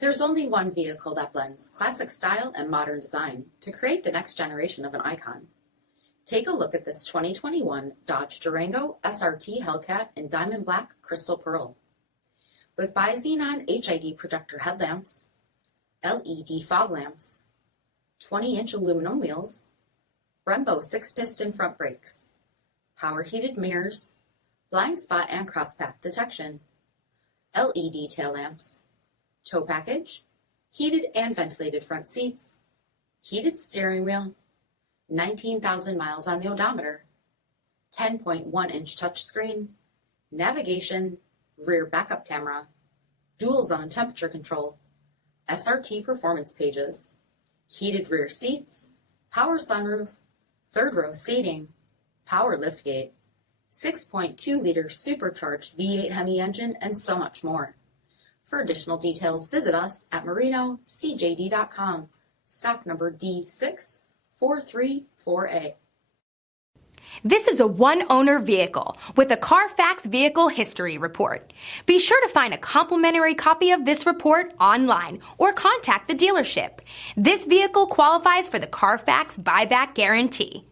There's only one vehicle that blends classic style and modern design to create the next generation of an icon. Take a look at this 2021 Dodge Durango SRT Hellcat in diamond black crystal pearl. With bi-xenon HID projector headlamps, LED fog lamps, 20-inch aluminum wheels, Brembo 6-piston front brakes, power heated mirrors, blind spot and crosspath detection, LED tail lamps, tow package, heated and ventilated front seats, heated steering wheel, 19,000 miles on the odometer, 10.1-inch touchscreen, navigation, rear backup camera, dual zone temperature control, SRT performance pages, heated rear seats, power sunroof, third row seating, power liftgate, 6.2-liter supercharged V8 HEMI engine, and so much more. For additional details, visit us at marinocjd.com, stock number D6434A. This is a one-owner vehicle with a CARFAX vehicle history report. Be sure to find a complimentary copy of this report online or contact the dealership. This vehicle qualifies for the CARFAX buyback guarantee.